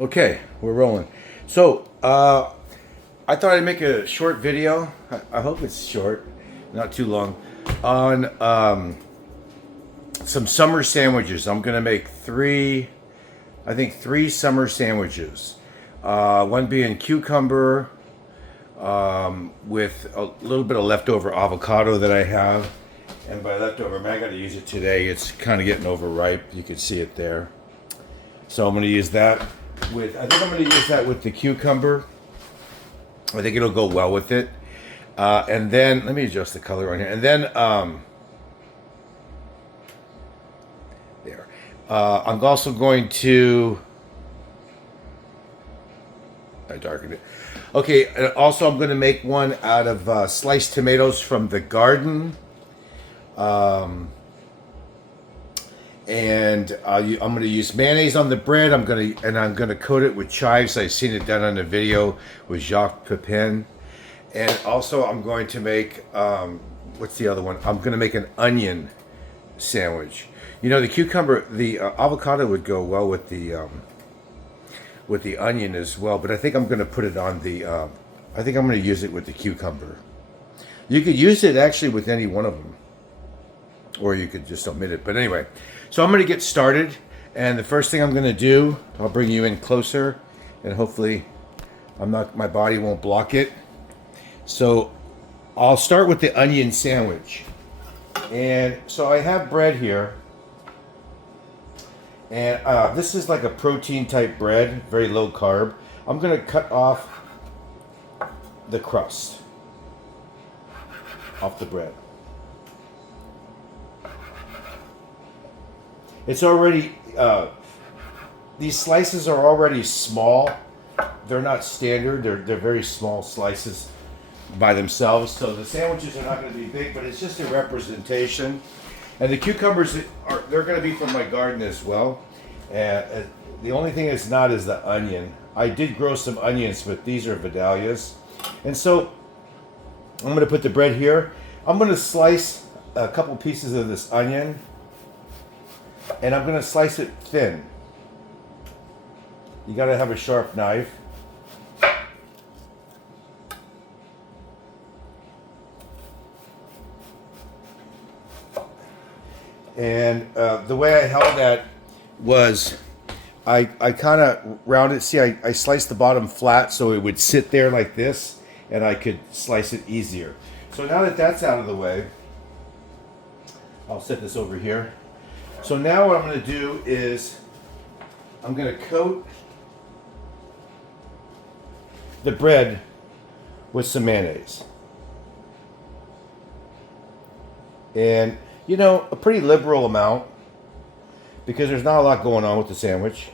Okay, we're rolling. So, I thought I'd make a short video. I hope it's short, not too long, on some summer sandwiches. I'm gonna make three summer sandwiches. One being cucumber with a little bit of leftover avocado that I have. And by leftover, I mean, I got to use it today. It's kind of getting overripe. You can see it there. So I'm going to use that I think I'm going to use that with the cucumber. I think it'll go well with it. And then, let me adjust the color on here. And then, there. I'm also going to, I darkened it. Okay, and also I'm going to make one out of sliced tomatoes from the garden. And I'm going to use mayonnaise on the bread. I'm going to coat it with chives. I've seen it done on a video with Jacques Pepin. And also I'm going to make what's the other one? I'm going to make an onion sandwich. You know, the cucumber, the avocado would go well with the onion as well. But I think I'm going to put it on the. I think I'm going to use it with the cucumber. You could use it actually with any one of them, or you could just omit it. But anyway, so I'm going to get started. And the first thing I'm going to do, I'll bring you in closer, and hopefully my body won't block it. So I'll start with the onion sandwich. And so I have bread here. And this is like a protein type bread, very low carb. I'm going to cut off the crust off the bread. It's already, these slices are already small. They're not standard. They're very small slices by themselves. So the sandwiches are not going to be big, but it's just a representation. And the cucumbers, they're going to be from my garden as well. And the only thing it's not is the onion. I did grow some onions, but these are Vidalias. And so I'm going to put the bread here. I'm going to slice a couple pieces of this onion. And I'm going to slice it thin. You got to have a sharp knife. And the way I held that was I kind of rounded. See, I sliced the bottom flat so it would sit there like this, and I could slice it easier. So now that that's out of the way, I'll set this over here. So now what I'm going to do is I'm going to coat the bread with some mayonnaise. And, you know, a pretty liberal amount because there's not a lot going on with the sandwich.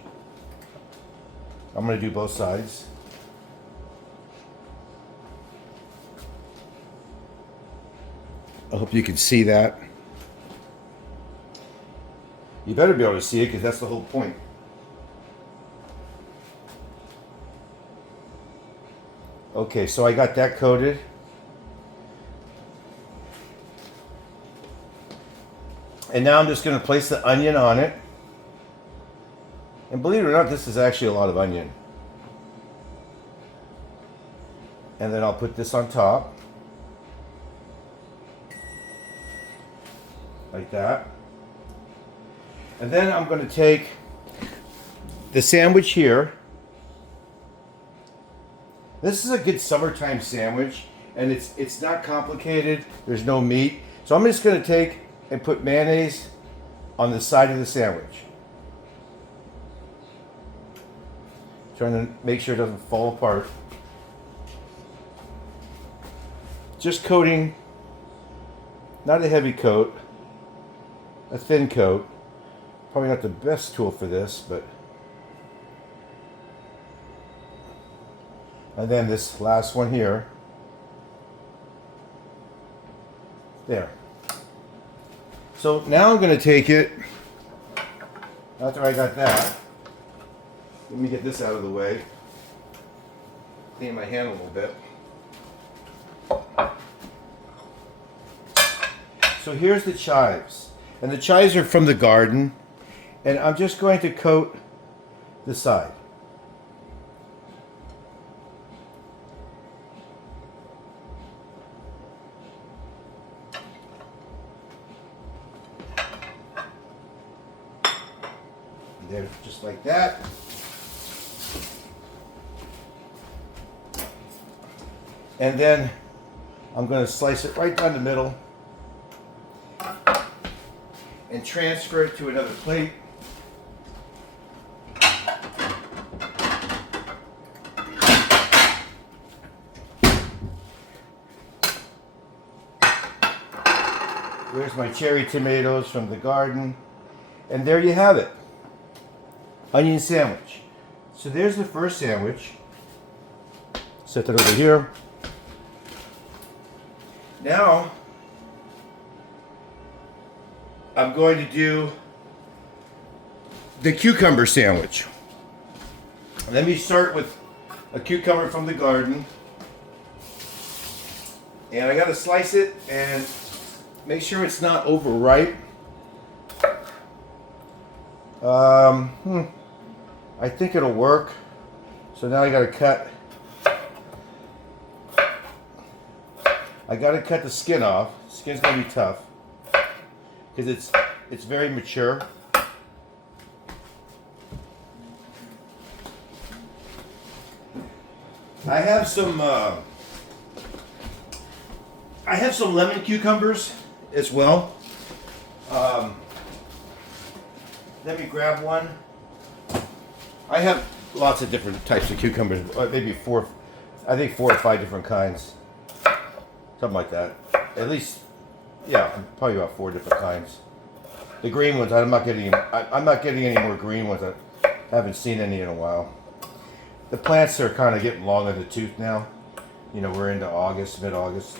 I'm going to do both sides. I hope you can see that. You better be able to see it because that's the whole point. Okay, so I got that coated. And now I'm just going to place the onion on it. And believe it or not, this is actually a lot of onion. And then I'll put this on top. Like that. And then I'm going to take the sandwich here. This is a good summertime sandwich, and it's not complicated. There's no meat. So I'm just going to take and put mayonnaise on the side of the sandwich. Trying to make sure it doesn't fall apart. Just coating, not a heavy coat, a thin coat. Probably not the best tool for this, but. And then this last one here. There. So now I'm going to take it, after I got that, let me get this out of the way. Clean my hand a little bit. So here's the chives. And the chives are from the garden. And I'm just going to coat the side. just like that. And then I'm going to slice it right down the middle and transfer it to another plate. There's my cherry tomatoes from the garden. And there you have it. Onion sandwich. So there's the first sandwich. Set that over here. Now, I'm going to do the cucumber sandwich. Let me start with a cucumber from the garden. And I got to slice it and make sure it's not overripe. I think it'll work. So now I got to cut. I got to cut the skin off. Skin's gonna be tough because it's very mature. I have some lemon cucumbers as well. Let me grab one. I have lots of different types of cucumbers, maybe four or five different kinds. Something like that. At least, yeah, probably about 4 different kinds. The green ones, I'm not getting any more green ones. I haven't seen any in a while. The plants are kind of getting long in the tooth now. You know, we're into August, mid-August.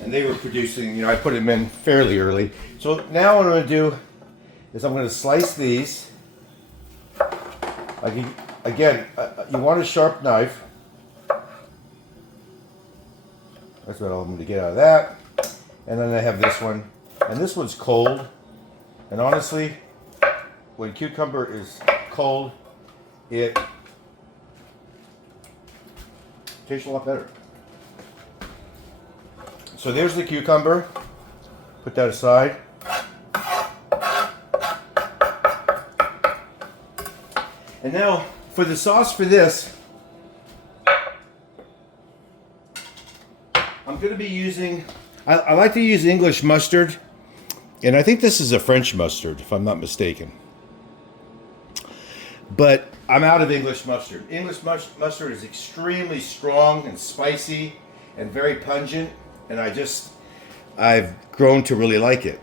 And they were producing, you know, I put them in fairly early. So now what I'm going to do is I'm going to slice these. Again, you want a sharp knife. That's what I'm going to get out of that. And then I have this one. And this one's cold. And honestly, when cucumber is cold, it tastes a lot better. So there's the cucumber. Put that aside. And now for the sauce for this, I'm going to be using, I like to use English mustard, and I think this is a French mustard, if I'm not mistaken. But I'm out of English mustard. English mustard is extremely strong and spicy and very pungent, and I've grown to really like it.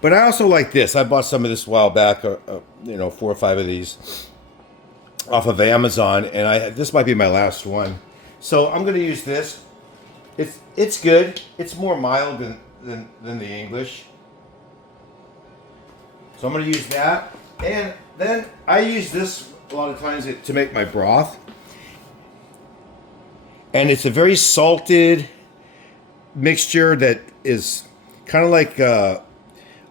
But I also like this. I bought some of this a while back, 4 or 5 of these off of Amazon, and this might be my last one. So I'm going to use this. It's good. It's more mild than the English. So I'm going to use that. And then I use this a lot of times to make my broth. And it's a very salted mixture that is kind of like a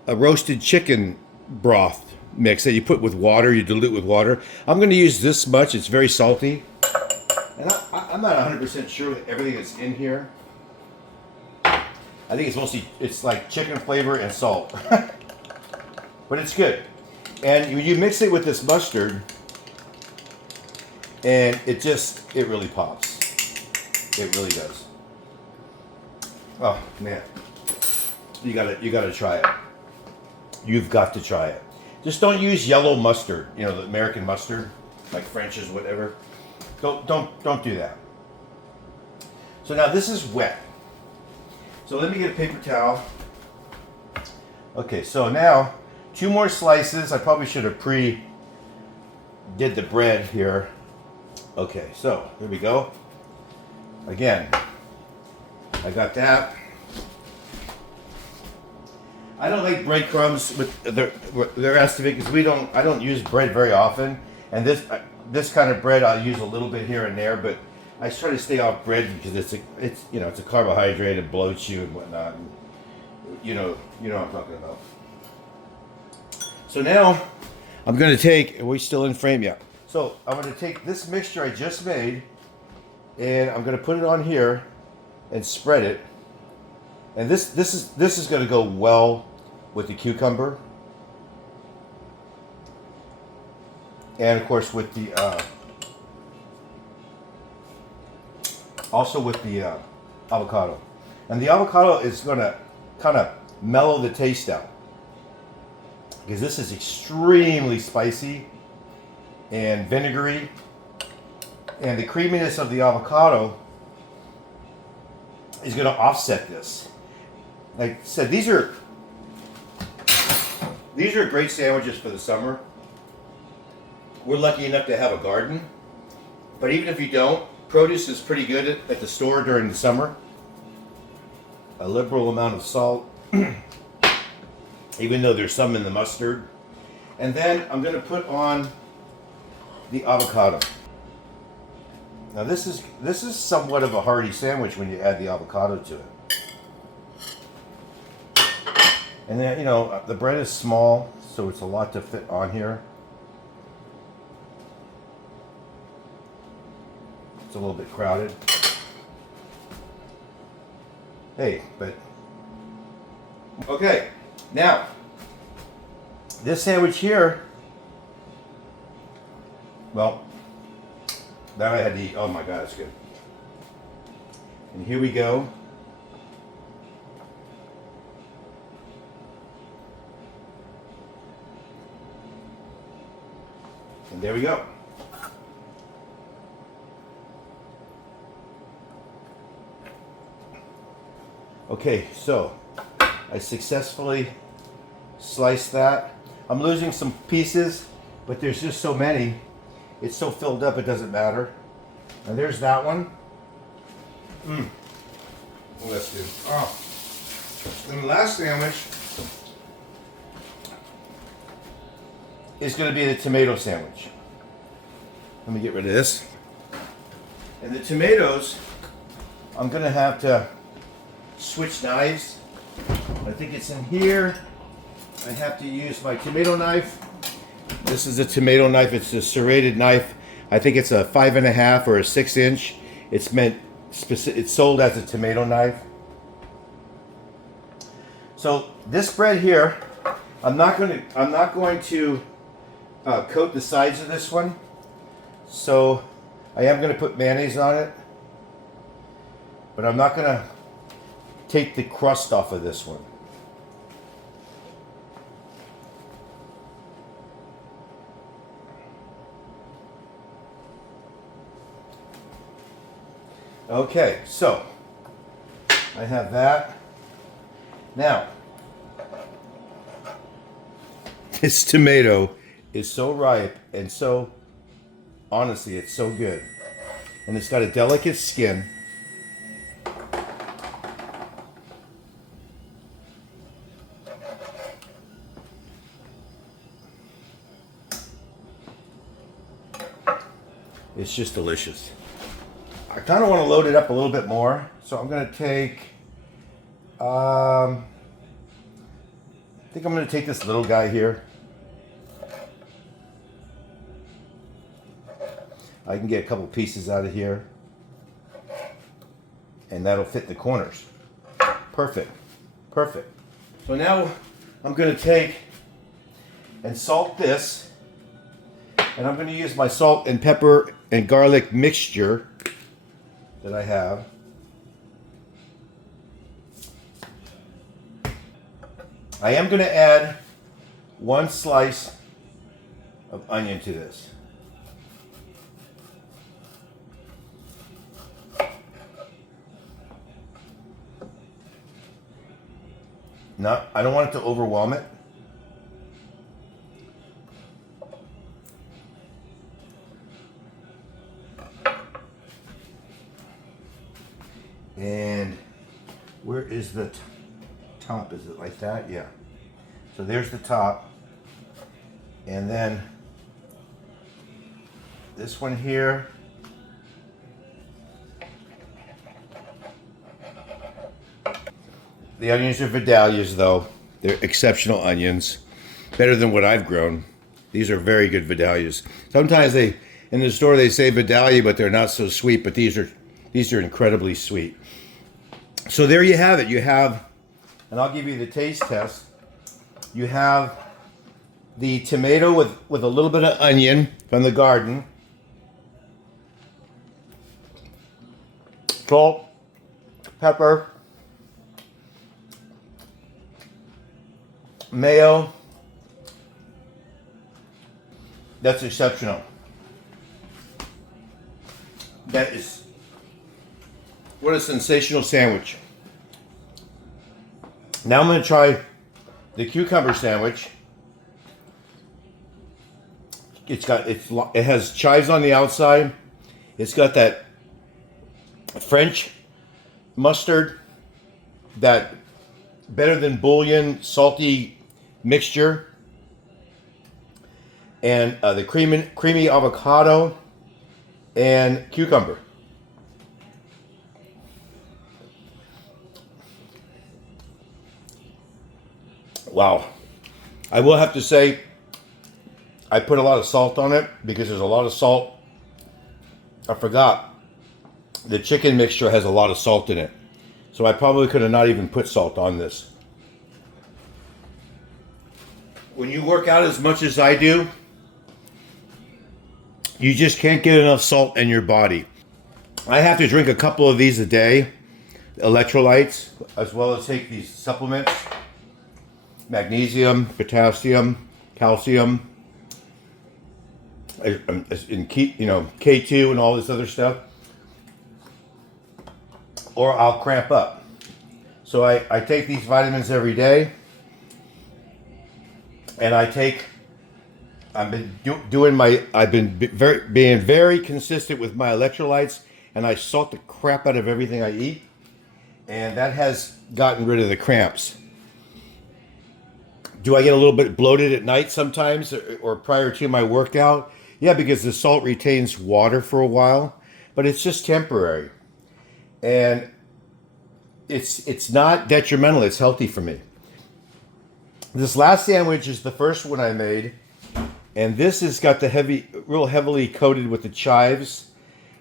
roasted chicken broth mix that you put with water, you dilute with water. I'm going to use this much. It's very salty. And I'm not 100% sure that everything that's in here. I think it's like chicken flavor and salt. But it's good. And you mix it with this mustard, and it really pops. It really does. Oh man. You gotta try it. You've got to try it. Just don't use yellow mustard, the American mustard, like French's, whatever. Don't do that. So now this is wet. So let me get a paper towel. Okay, so now 2 more slices. I probably should have did the bread here. Okay, so here we go. Again, I got that. I don't like breadcrumbs with the rest of it because I don't use bread very often, and this kind of bread I'll use a little bit here and there, but I try to stay off bread because it's a carbohydrate, it bloats you and whatnot. And you know what I'm talking about. So now I'm going to take. Are we still in frame? Yeah. So I'm going to take this mixture I just made, and I'm going to put it on here and spread it. And this is going to go well with the cucumber. And of course with the, also with the avocado. And the avocado is gonna kind of mellow the taste out. Because this is extremely spicy and vinegary. And the creaminess of the avocado is gonna offset this. Like I said, these are great sandwiches for the summer. We're lucky enough to have a garden, but even if you don't, produce is pretty good at the store during the summer. A liberal amount of salt, even though there's some in the mustard. And then I'm going to put on the avocado. Now this is somewhat of a hearty sandwich when you add the avocado to it. And then, you know, the bread is small, so it's a lot to fit on here. It's a little bit crowded. Hey, but okay. Now, this sandwich here, well, that I had to eat. Oh my God, it's good. And here we go. And there we go. Okay, so I successfully sliced that. I'm losing some pieces, but there's just so many. It's so filled up, it doesn't matter. And there's that one. Well, that's good. Oh. And the last sandwich is going to be the tomato sandwich. Let me get rid of this. And the tomatoes, I'm going to have to switch knives. I think it's in here. I have to use my tomato knife. This is a tomato knife. It's a serrated knife. I think it's a 5.5 or a 6-inch. It's sold as a tomato knife. So this bread here, I'm not going to coat the sides of this one. So I am going to put mayonnaise on it, but I'm not going to take the crust off of this one. Okay, so I have that. Now, this tomato is so ripe and so, honestly, it's so good. And it's got a delicate skin. It's just delicious. I kind of want to load it up a little bit more, so I'm going to take, I think I'm going to take this little guy here. I can get a couple pieces out of here, and that'll fit the corners. Perfect, perfect. So now I'm going to take and salt this, and I'm going to use my salt and pepper and garlic mixture that I have. I am going to add 1 slice of onion to this. I don't want it to overwhelm it. And where is the top? Is it like that? Yeah. So there's the top. And then this one here. The onions are Vidalias, though. They're exceptional onions. Better than what I've grown. These are very good Vidalias. Sometimes in the store they say Vidalia, but they're not so sweet. But these are incredibly sweet. So there you have it. You have, and I'll give you the taste test. You have the tomato with a little bit of onion from the garden. Salt, pepper, mayo. That's exceptional. That is, what a sensational sandwich. Now I'm going to try the cucumber sandwich. It has chives on the outside. It's got that French mustard, that better than bouillon salty mixture, and the creamy avocado and cucumber. Wow. I will have to say I put a lot of salt on it because there's a lot of salt. I forgot. The chicken mixture has a lot of salt in it. So I probably could have not even put salt on this. When you work out as much as I do, you just can't get enough salt in your body. I have to drink a couple of these a day, electrolytes, as well as take these supplements. Magnesium, potassium, calcium, in K2 and all this other stuff, or I'll cramp up. So I take these vitamins every day, and I've been being very consistent with my electrolytes, and I salt the crap out of everything I eat, and that has gotten rid of the cramps. Do I get a little bit bloated at night sometimes or prior to my workout? Yeah, because the salt retains water for a while, but it's just temporary. And it's not detrimental, it's healthy for me. This last sandwich is the first one I made, and this has got the real heavily coated with the chives.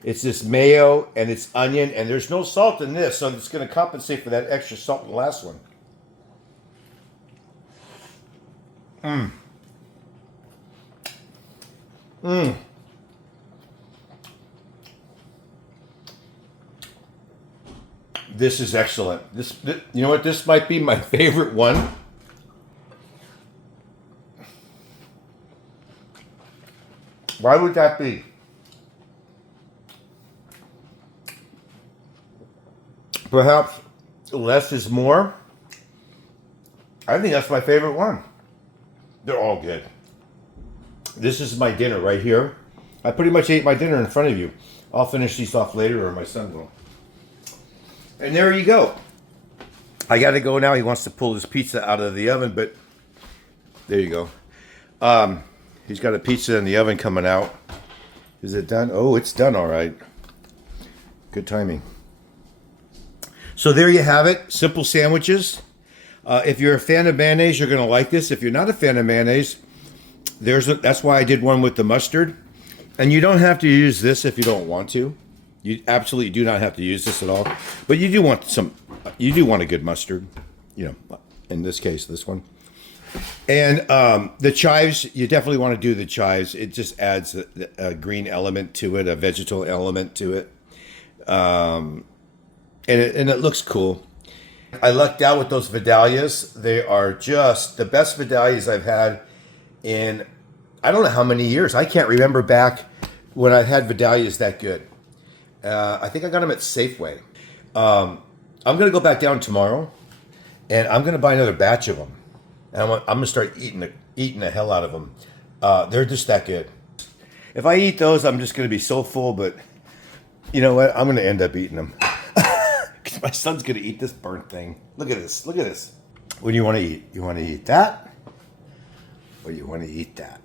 It's this mayo and it's onion, and there's no salt in this, so it's going to compensate for that extra salt in the last one. This is excellent. You know what? This might be my favorite one. Why would that be? Perhaps less is more. I think that's my favorite one. They're all good. This is my dinner right here. I pretty much ate my dinner in front of you. I'll finish these off later, or my son will. And there you go. I got to go now. He wants to pull his pizza out of the oven, but there you go. He's got a pizza in the oven coming out. Is it done? Oh, it's done all right. Good timing. So there you have it. Simple sandwiches. If you're a fan of mayonnaise, you're going to like this. If you're not a fan of mayonnaise, that's why I did one with the mustard. And you don't have to use this if you don't want to. You absolutely do not have to use this at all. But you do want a good mustard. In this case, this one. And the chives, you definitely want to do the chives. It just adds a green element to it, a vegetal element to it. And it looks cool. I lucked out with those Vidalias. They are just the best Vidalias I've had in I don't know how many years. I can't remember back when I had Vidalias that good. I think I got them at Safeway. I'm going to go back down tomorrow, and I'm going to buy another batch of them. And I'm going to start eating the hell out of them. They're just that good. If I eat those, I'm just going to be so full, but you know what? I'm going to end up eating them. Because my son's going to eat this burnt thing. Look at this. Look at this. What do you want to eat? You want to eat that? Or you want to eat that?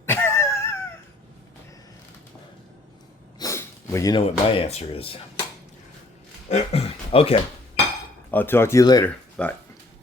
Well, you know what my answer is. Okay. I'll talk to you later. Bye.